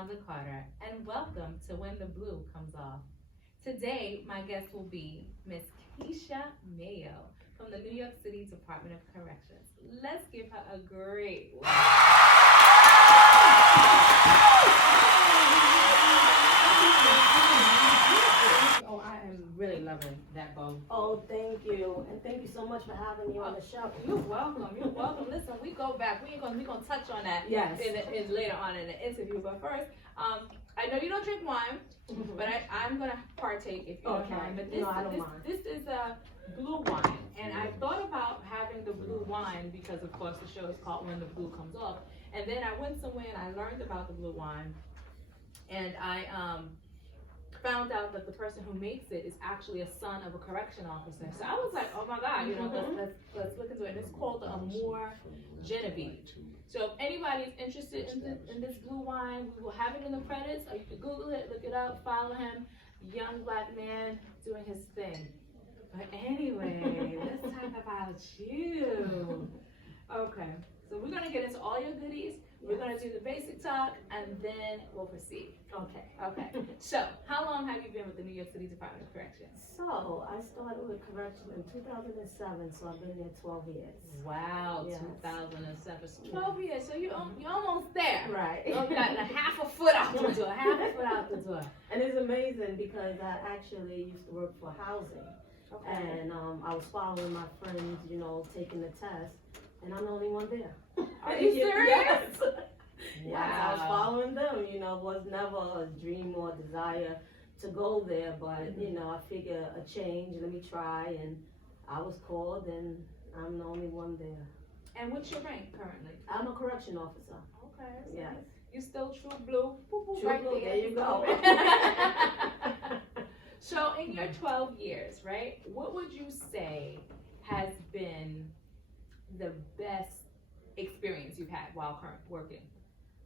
Chandler Carter, and welcome to When the Blue Comes Off. Today, my guest will be Miss Keisha Mayo from the New York City Department of Corrections. Let's give her a great Oh, I am really loving that bow. Oh, thank you, and thank you so much for having me on the show. You're welcome. You're welcome. Listen, we go back. We gonna touch on that. Yes. In later on in the interview. But first, I know you don't drink wine, but I'm gonna partake if you don't mind. But this, no, I don't mind. This is a blue wine, and I thought about having the blue wine because, of course, the show is called When the Blue Comes Off. And then I went somewhere and I learned about the blue wine, and I found out that the person who makes it is actually a son of a correction officer. So I was like, oh my God, let's look into it. And it's called the Amour Genevieve. So if anybody's interested in this blue wine, we will have it in the credits, or you can Google it, look it up, follow him. Young black man doing his thing. But anyway, let's talk about you. Okay, so we're gonna get into all your goodies. We're gonna do the basic talk, and then we'll proceed. Okay. So, how long have you been with the New York City Department of Corrections? So, I started with corrections in 2007, so I've been there 12 years. Wow, Yes. 2007, so 12 years, so you're almost there. Right. You got a half a foot out the door, And it's amazing because I actually used to work for housing. Okay. And I was following my friends, taking the test, and I'm the only one there. Are you serious? Yes. Yes, I was Wow. following them, was never a dream or desire to go there, but, I figure a change, let me try, and I was called, and I'm the only one there. And what's your rank currently? I'm a correction officer. Okay. So Yes. you still true blue. True right blue, there you go. So in your 12 years, right, what would you say has been the best experience you've had while working?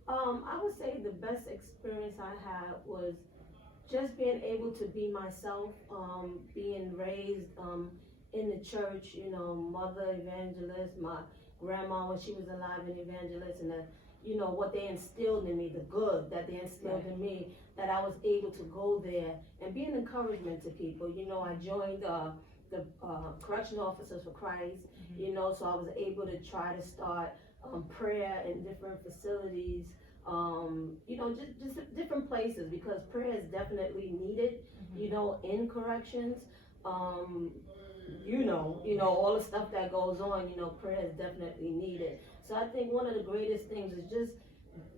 I would say the best experience I had was just being able to be myself, being raised in the church, mother evangelist, my grandma when she was alive an evangelist, and what they instilled in me, the good that they instilled in me, that I was able to go there and be an encouragement to people. I joined the Correction Officers for Christ, so I was able to try to start prayer in different facilities, just different places, because prayer is definitely needed, in corrections. All the stuff that goes on, prayer is definitely needed. So I think one of the greatest things is just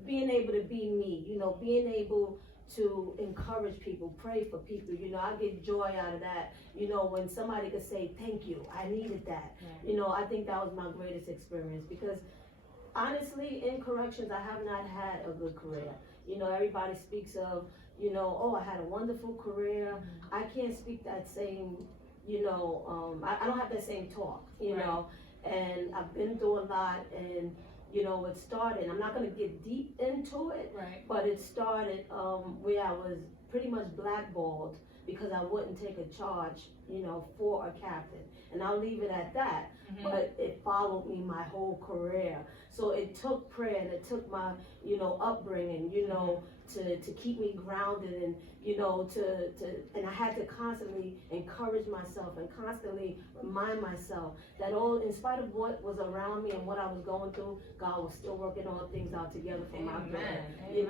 being able to be me, being able to encourage people, pray for people. I get joy out of that. When somebody could say, thank you, I needed that. Yeah. I think that was my greatest experience, because honestly, in corrections, I have not had a good career. Everybody speaks of, oh, I had a wonderful career. I can't speak that same, I don't have that same talk, and I've been through a lot, and it started, I'm not going to get deep into it, but it started where I was pretty much blackballed because I wouldn't take a charge, for a captain. And I'll leave it at that, but it followed me my whole career. So it took prayer, and it took my, upbringing, to keep me grounded, and, and I had to constantly encourage myself and constantly remind myself that in spite of what was around me and what I was going through, God was still working all things out together for my good.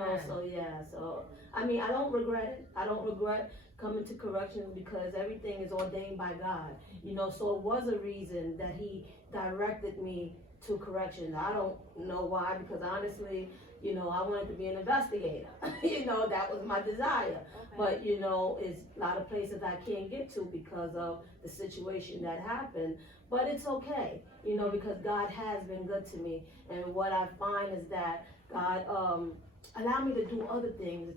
So I don't regret it. I don't regret coming to corrections, because everything is ordained by God. So it was a reason that He directed me to corrections. I don't know why, because honestly, I wanted to be an investigator. That was my desire. But, it's a lot of places I can't get to because of the situation that happened. But it's okay, because God has been good to me. And what I find is that God allowed me to do other things,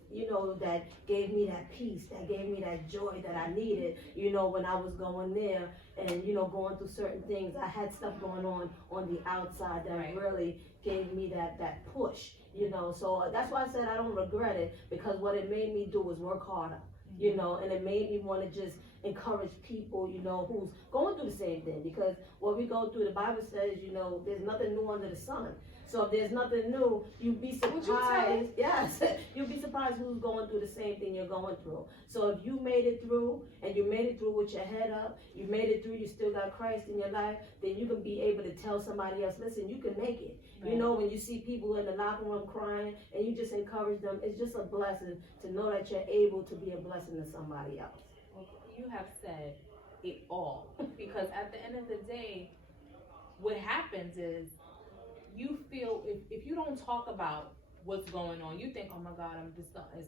that gave me that peace, that gave me that joy that I needed, when I was going there and, going through certain things. I had stuff going on the outside that really gave me that push, So that's why I said I don't regret it, because what it made me do was work harder, and it made me want to just encourage people, who's going through the same thing, because what we go through, the Bible says, there's nothing new under the sun. So if there's nothing new, you'd be Would you tell surprised. Yes, you'll be surprised who's going through the same thing you're going through. So if you made it through, and you made it through with your head up, you made it through, you still got Christ in your life, then you can be able to tell somebody else, listen, you can make it. Right. You know, when you see people in the locker room crying, and you just encourage them, it's just a blessing to know that you're able to be a blessing to somebody else. Well, you have said it all, because at the end of the day, what happens is you feel if you don't talk about what's going on, you think, oh my God,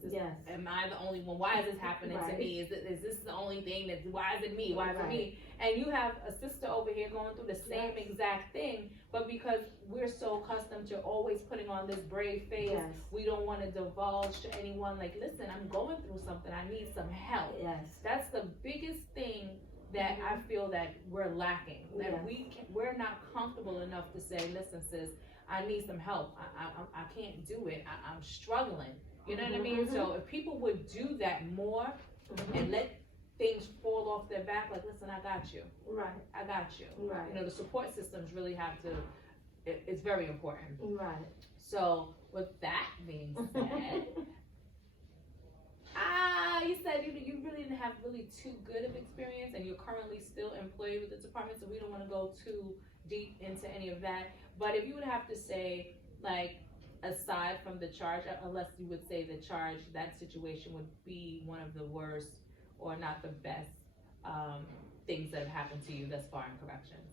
Yes. am I the only one? Why is this happening to Right. me? Is this the only thing why is it me? Why is it Right. me? And you have a sister over here going through the same Yes. exact thing, but because we're so accustomed to always putting on this brave face, Yes. we don't want to divulge to anyone, like, listen, I'm going through something, I need some help. Yes. That's the biggest thing that I feel that we're lacking. That Yes. we're not comfortable enough to say, listen, sis, I need some help. I can't do it. I'm struggling. You know what I mean? So if people would do that more and let things fall off their back, like, listen, I got you. Right. I got you. Right. You know, the support systems really have to, it's very important. Right. So with that being said, you said you really didn't have really too good of experience, and you're currently still employed with the department, so we don't want to go too deep into any of that. But if you would have to say, like, aside from the charge, unless you would say the charge, that situation would be one of the worst or not the best things that have happened to you thus far in corrections.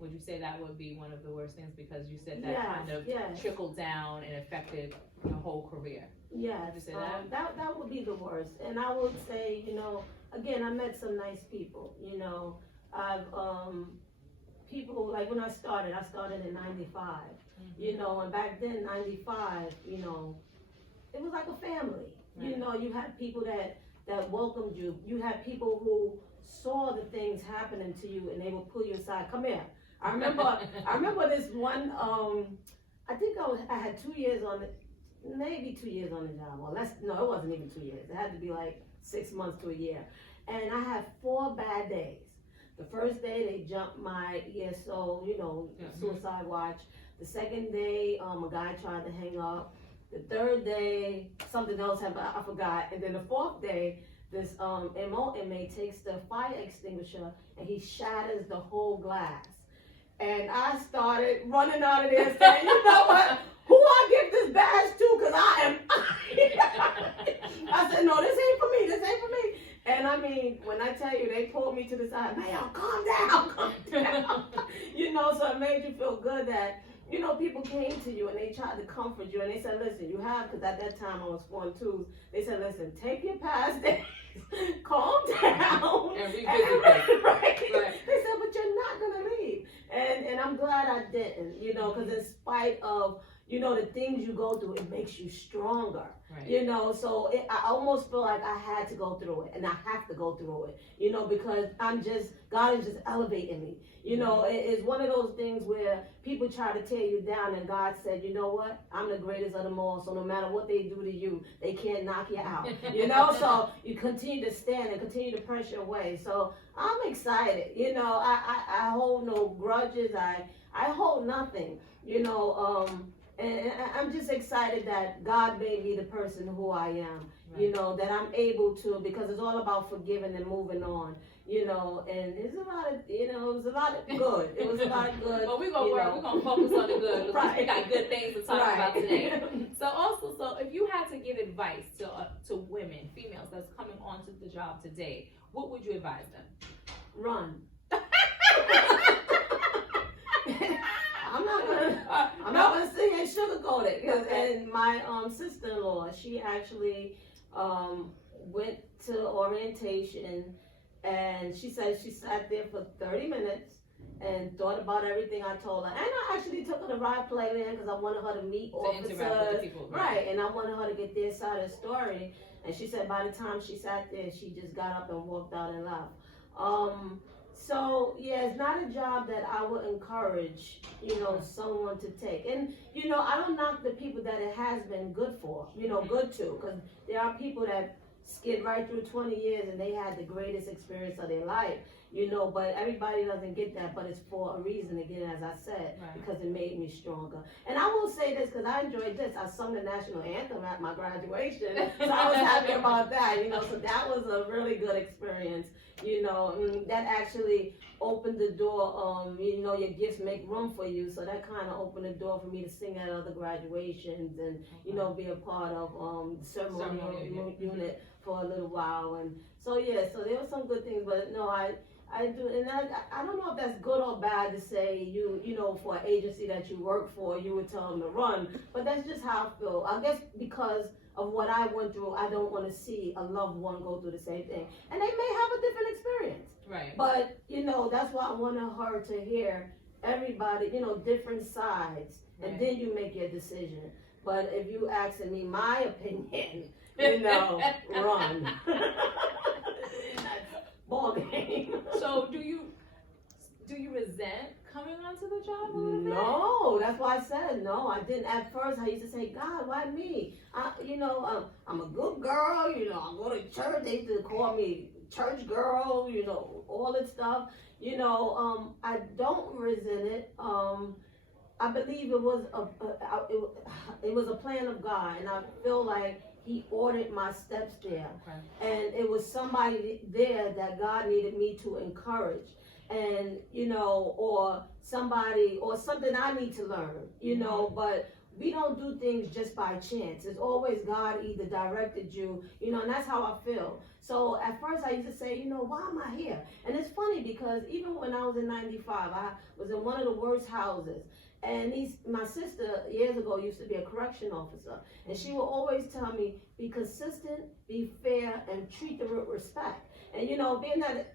Would you say that would be one of the worst things, because you said that kind of trickled down and affected your whole career? Yes, Would you say that? that would be the worst. And I would say, you know, again, I met some nice people. You know, I've people, like when I started in 95. You know, and back then, 95, you know, it was like a family. Right. You know, you had people that welcomed you. You had people who saw the things happening to you, and they would pull you aside. Come here. I remember this one. I think I had 2 years on it, maybe 2 years on the job. Well, no, it wasn't even 2 years. It had to be like 6 months to a year. And I had 4 bad days. The first day they jumped my ESO, you know, suicide watch. The second day, a guy tried to hang up. The third day, something else happened, I forgot. And then the fourth day, this MO inmate takes the fire extinguisher and he shatters the whole glass. And I started running out of there saying, you know what? Who I give this badge to? Because I am. I said, no, this ain't for me. This ain't for me. And I mean, when I tell you, they pulled me to the side. Man, calm down. You know, so it made you feel good that, you know, people came to you and they tried to comfort you, and they said, listen, you have, because at that time I was 4-2s, they said, listen, take your past days, calm down. And revisit that. Right. They said, but you're not going to leave. And I'm glad I didn't, you know, because in spite of, you know, the things you go through, it makes you stronger. Right. You know, so I almost feel like I had to go through it, and I have to go through it, you know, because God is just elevating me. You know, it's one of those things where people try to tear you down, and God said, you know what, I'm the greatest of them all, so no matter what they do to you, they can't knock you out. You know, so you continue to stand and continue to press your way. So I'm excited. You know, I hold no grudges. I hold nothing, you know, and I'm just excited that God made me the person who I am, you know, that I'm able to, because it's all about forgiving and moving on, you know, and it's a lot of, you know, it was a lot of good. It was a lot of good. Well, we're going to focus on the good, because we got good things to talk about today. So if you had to give advice to women, females that's coming onto the job today, what would you advise them? Run. I'm not gonna sit here and sugarcoat it. And my sister-in-law, she actually went to orientation, and she said she sat there for 30 minutes and thought about everything I told her. And I actually took her to ride Playland because I wanted her to meet officers. Interact with the people, right, and I wanted her to get their side of the story. And she said by the time she sat there, she just got up and walked out and left. So yeah, it's not a job that I would encourage, you know, someone to take. And you know, I don't knock the people that it has been good for, you know, good to, because there are people that skid right through 20 years and they had the greatest experience of their life, you know, but everybody doesn't get that, but it's for a reason, again, as I said, Right. because it made me stronger. And I will say this, because I enjoyed this, I sung the national anthem at my graduation, so I was happy about that, you know, so that was a really good experience, you know, and that actually opened the door, you know, your gifts make room for you, so that kind of opened the door for me to sing at other graduations and, you know, be a part of the ceremonial unit for a little while. And so, yeah, so there were some good things, but no, I do, and I don't know if that's good or bad to say you know, for an agency that you work for, you would tell them to run, but that's just how I feel. I guess because of what I went through, I don't want to see a loved one go through the same thing. And they may have a different experience. Right. But, you know, that's why I wanted her to hear everybody, you know, different sides, and Right. then you make your decision. But if you asking me my opinion, you know, run. Ball game. So do you resent coming onto the job a little bit? No, that's why I said no. I didn't at first. I used to say, God, why me? You know, I'm a good girl. You know, I go to church. They used to call me church girl. You know, all that stuff. You know, I don't resent it. I believe it was a plan of God, and I feel like He ordered my steps there. Okay. And it was somebody there that God needed me to encourage, and you know, or somebody or something I need to learn, you know. But we don't do things just by chance. It's always God either directed you, you know, and that's how I feel. So at first I used to say, you know, why am I here? And it's funny because even when I was in 95, I was in one of the worst houses. And my sister years ago used to be a correction officer, and she would always tell me, be consistent, be fair, and treat them with respect. And you know, being that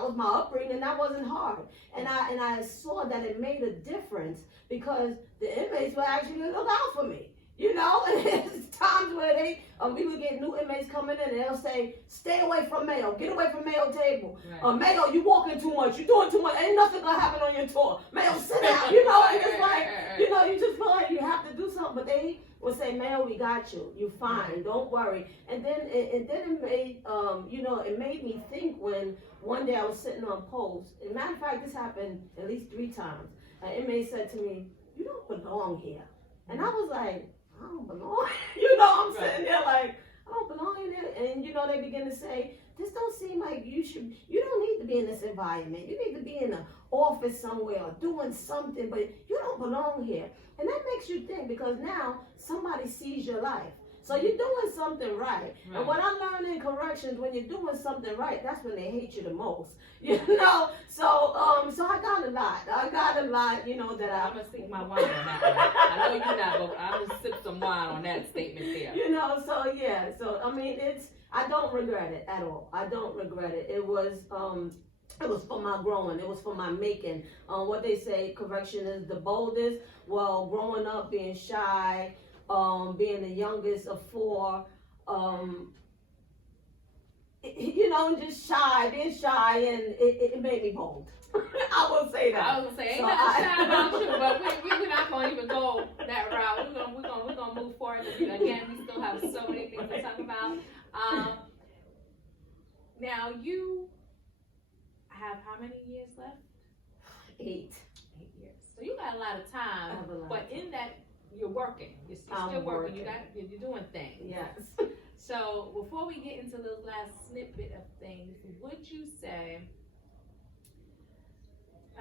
was my upbringing, that wasn't hard. And I saw that it made a difference because the inmates would actually look out for me. You know, and there's times where we would get new inmates coming in and they'll say, stay away from Mayo, get away from Mayo table. Right. Mayo, you walking too much, you doing too much, ain't nothing gonna happen on your tour. Mayo, sit down, you know, and it's like, you know, you just feel like you have to do something, but they would say, Mayo, we got you, you fine, don't worry. And then it made, you know, it made me think when one day I was sitting on post. As a matter of fact, this happened at least 3 times. An inmate said to me, you don't belong here. And I was like, I don't belong. You know, I'm sitting there like, I don't belong in there. And you know, they begin to say, this don't seem like you don't need to be in this environment. You need to be in an office somewhere or doing something, but you don't belong here. And that makes you think, because now somebody sees your life. So you're doing something right. And what I learned in corrections, when you're doing something right, that's when they hate you the most. You know? So I got a lot, you know, that I'm gonna sip my wine on that one. I know you're not, but I'm gonna sip some wine on that statement there. You know, so yeah, so I mean, I don't regret it at all. I don't regret it. It was for my growing. It was for my making. What they say, correction is the boldest. Well, growing up, being shy, being the youngest of 4, you know, just being shy, and it made me bold. I will say that. I was gonna say, ain't nothing shy about you, but we're not gonna even go that route. We're gonna move forward. Again, we still have so many things to talk about. Now you have how many years left? 8. 8 years. So you got a lot of time. I have a lot But of time. in that, you're working. You're still working. You're doing things. Yes. So before we get into those last snippet of things, would you say?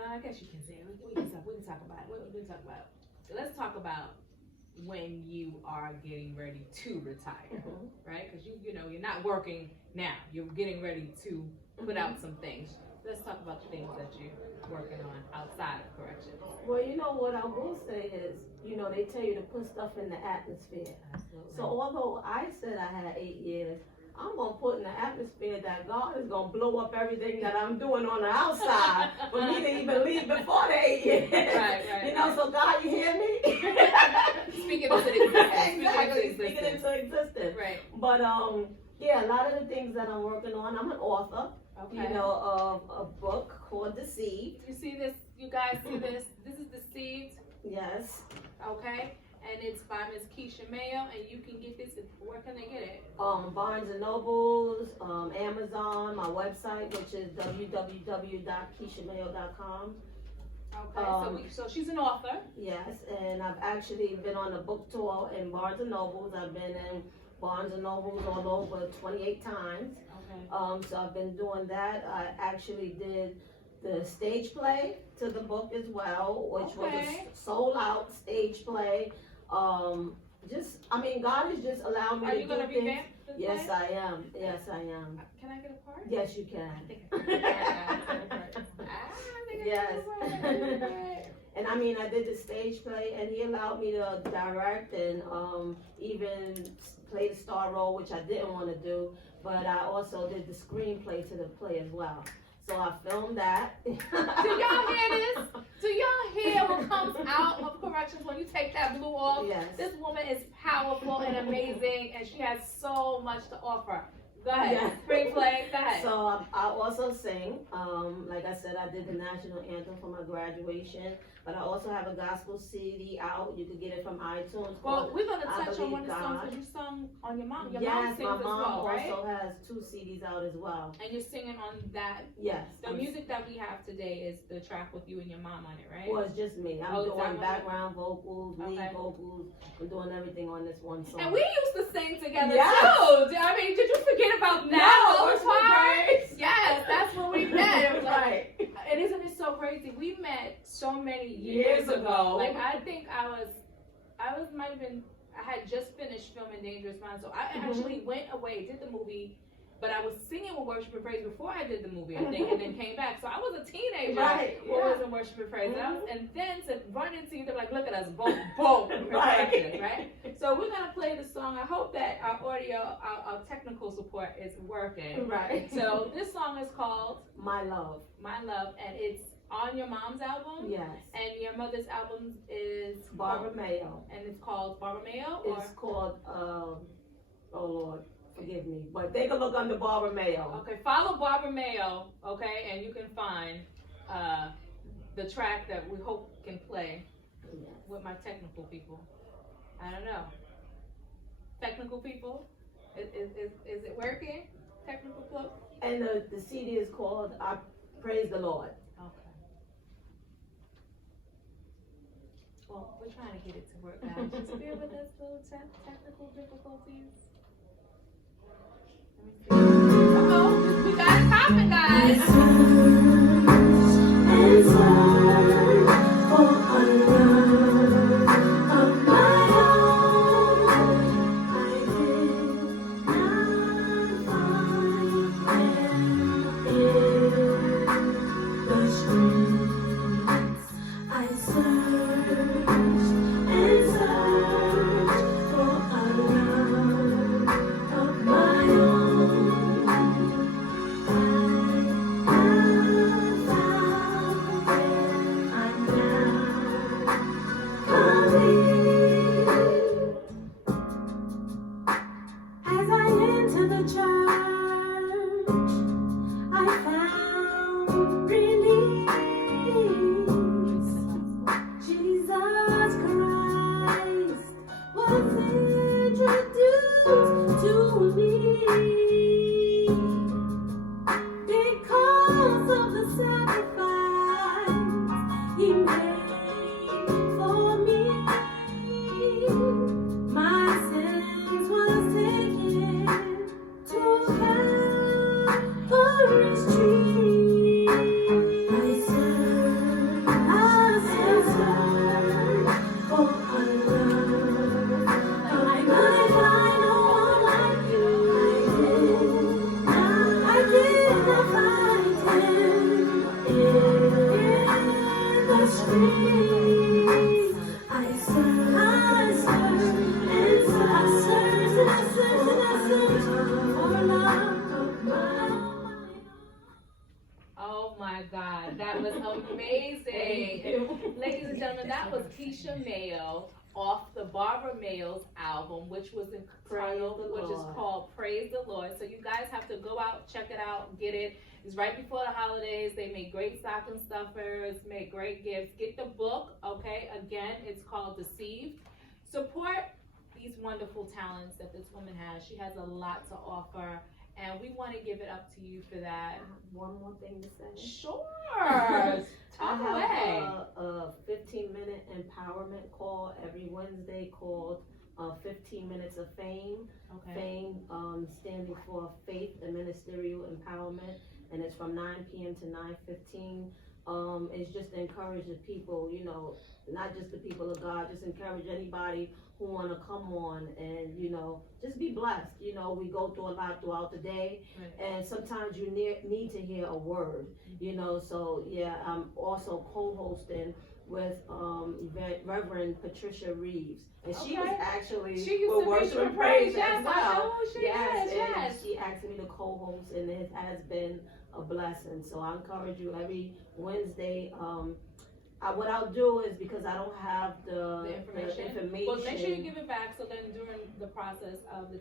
I guess you can say it. We can talk about it. Let's talk about when you are getting ready to retire, right? Because you know you're not working now. You're getting ready to put out some things. Let's talk about the things that you're working on outside of corrections. Well, you know what I will say is, you know, they tell you to put stuff in the atmosphere. Absolutely. So although I said I had 8 years, I'm gonna put in the atmosphere that God is gonna blow up everything that I'm doing on the outside for me to even leave before the 8 years. Right. You know, so God, you hear me? Speaking into existence. Exactly, speaking into existence. Right. But yeah, a lot of the things that I'm working on, I'm an author. Okay. You know, of a book called Deceived. You see this? You guys see this? This is Deceived. Yes. Okay. and it's by Miss Keisha Mayo, and you can get this. Where can they get it? Barnes and Nobles, Amazon, my website, which is www.keishamayo.com. Okay, so she's an author. Yes, and I've actually been on a book tour in Barnes and Nobles. I've been in Barnes and Nobles all over 28 times. Okay. So I've been doing that. I actually did the stage play to the book as well, which was a sold out stage play. God has just allowed me Are to you gonna do things. revamp the Yes, play? I am. Yes, I am. Can I get a part? Yes, you can. I think I can. Yes. And I did the stage play, and he allowed me to direct and even play the star role, which I didn't want to do, but I also did the screenplay to the play as well. So I filmed that. Do y'all hear this? Do y'all hear what comes out of corrections when you take that blue off? Yes. This woman is powerful and amazing, and she has so much to offer. Go ahead. Yes. Screenplay, go ahead. So I also sing. Like I said, I did the national anthem for my graduation, but I also have a gospel CD out. You could get it from iTunes. Well, we're gonna I touch on one of the Believe songs God. that you sung on your mom. Your Yes, mom sings my as mom well, right? also has 2 CDs out as well. And you're singing on that. Yes. The music that we have today is the track with you and your mom on it, right? Well, it's just me. I'm Oh, is that doing what- background vocals, lead Okay. vocals. I'm doing everything on this one song. And we used to sing together Yes. too. Did you forget about that No, all the it's my time? praise. Yes, that's when we met. It was like, Right. and isn't it so crazy? We met so many Years ago. Like I think I had just finished filming Dangerous Minds, so I actually went away, did the movie, but I was singing with Worship and Praise before I did the movie, I think, and then came back. So I was a teenager Right, who was in Worship and Praise, and then to run into you, they're like, look at us, boom, boom, perfection, right? So we're gonna play the song. I hope that our audio, our technical support is working. Right. So this song is called My Love. My Love, and it's on your mom's album. Yes. And your mother's album is Barbara Mayo. and it's called Barbara Mayo. Or It's called, oh Lord, forgive me, but take a look under Barbara Mayo. okay, follow Barbara Mayo, okay, and you can find the track that we hope can play Yes. with my technical people. I don't know. Technical people, is it working? Technical people. And the CD is called I Praise the Lord. Okay. Well, we're trying to get it to work, guys. Just bear with us, little technical difficulties. Uh-oh, we got it popping, guys. Oh my God, that was amazing. Ladies and gentlemen, that was Keisha Mayo off the Barbara Mayo's album, which was entitled, which is called Praise the Lord. So you guys have to go out, check it out, get it. It's right before the holidays. They make great stocking stuffers, make great gifts. Get the book, okay? Again, it's called Deceived. support these wonderful talents that this woman has. She has a lot to offer, and we want to give it up to you for that. One more thing to say. Sure. I Talk have away. a 15-minute empowerment call every Wednesday called 15 Minutes of Fame. Okay. Fame standing for Faith and Ministerial Empowerment, and it's from 9 p.m. to 9:15. It's just to encourage the people, you know, not just the people of God, just encourage anybody who want to come on and, you know, just be blessed. You know, we go through a lot throughout the day, Right. and sometimes you need to hear a word, you know. So yeah, I'm also co-hosting with Reverend Patricia Reeves, and she was Okay. actually She used for to be worship for and praise yes, as I well. know she Yes, is, and yes. she asked me to co-host, and it has been a blessing. So I encourage you every Wednesday. What I'll do is, because I don't have the information. Well, make sure you give it back, so then during the process of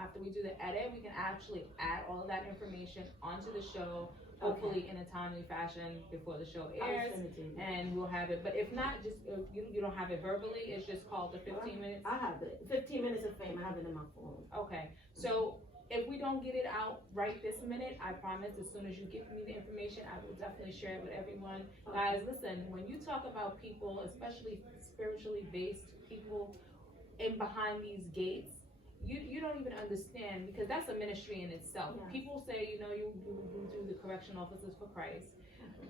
after we do the edit, we can actually add all of that information onto the show, hopefully in a timely fashion before the show airs, and we'll have it. But if not, just you don't have it verbally, it's just called the 15 minutes. I have it. 15 Minutes of Fame. I have it in my phone. Okay, so if we don't get it out right this minute, I promise as soon as you give me the information, I will definitely share it with everyone. Guys, listen, when you talk about people, especially spiritually based people in behind these gates, you don't even understand, because that's a ministry in itself. Yeah. People say, you know, you do the correction officers for Christ.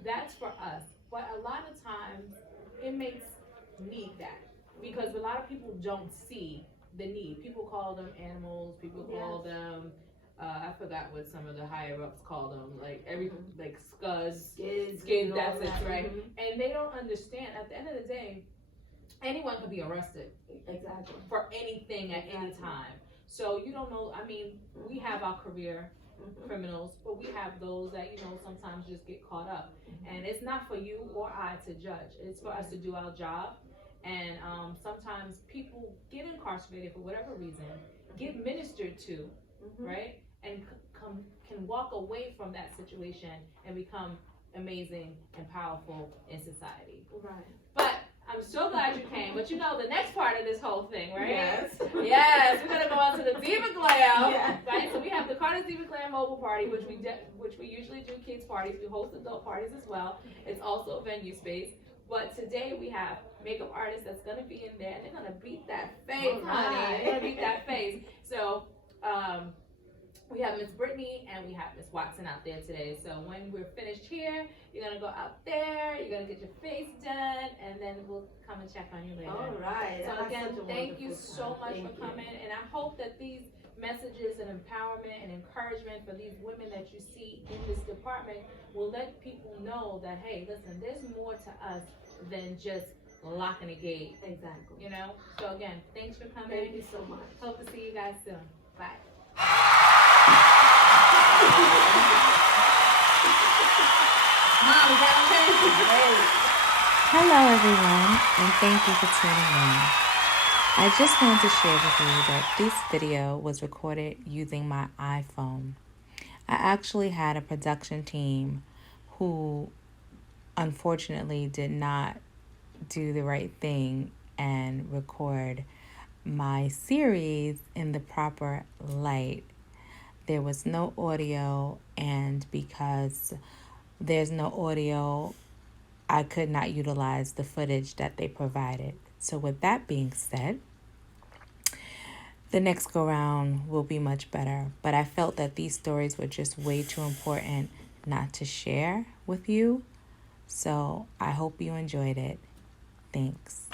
That's for us. But a lot of times, inmates need that, because a lot of people don't see the need. People call them animals, people call them, I forgot what some of the higher ups call them, like like scuds, skids, that's it, right? And they don't understand, at the end of the day, anyone can be arrested. Exactly. For anything at any time. So you don't know, I mean, we have our career criminals, but we have those that, you know, sometimes just get caught up. And it's not for you or I to judge. It's for us to do our job. And sometimes people get incarcerated for whatever reason, get ministered to, right? And can walk away from that situation and become amazing and powerful in society. Right. But I'm so glad you came. But you know the next part of this whole thing, right? Yes. Yes, we're gonna go on to the Diva Glam, Yes. right? So we have the Carter's Diva Glam mobile party, which we usually do kids parties. We host adult parties as well. It's also a venue space. But today we have makeup artists that's gonna be in there, and they're gonna beat that face, honey. They're gonna beat that face. So we have Miss Brittany and we have Miss Watson out there today. So when we're finished here, you're gonna go out there, you're gonna get your face done, and then we'll come and check on you later. All right. So again, thank you so much Thank for coming, and I hope that these messages and empowerment and encouragement for these women that you see in this department will let people know that, hey, listen, there's more to us than just locking a gate. Exactly. You know? So again, thanks for coming. Thank you so much. Hope to see you guys soon. Bye. Mom, is that okay? Hello everyone, and thank you for tuning in. I just wanted to share with you that this video was recorded using my iPhone. I actually had a production team who unfortunately did not do the right thing and record my series in the proper light. There was no audio, and because there's no audio, I could not utilize the footage that they provided. So with that being said, the next go round will be much better. But I felt that these stories were just way too important not to share with you. So I hope you enjoyed it. Thanks.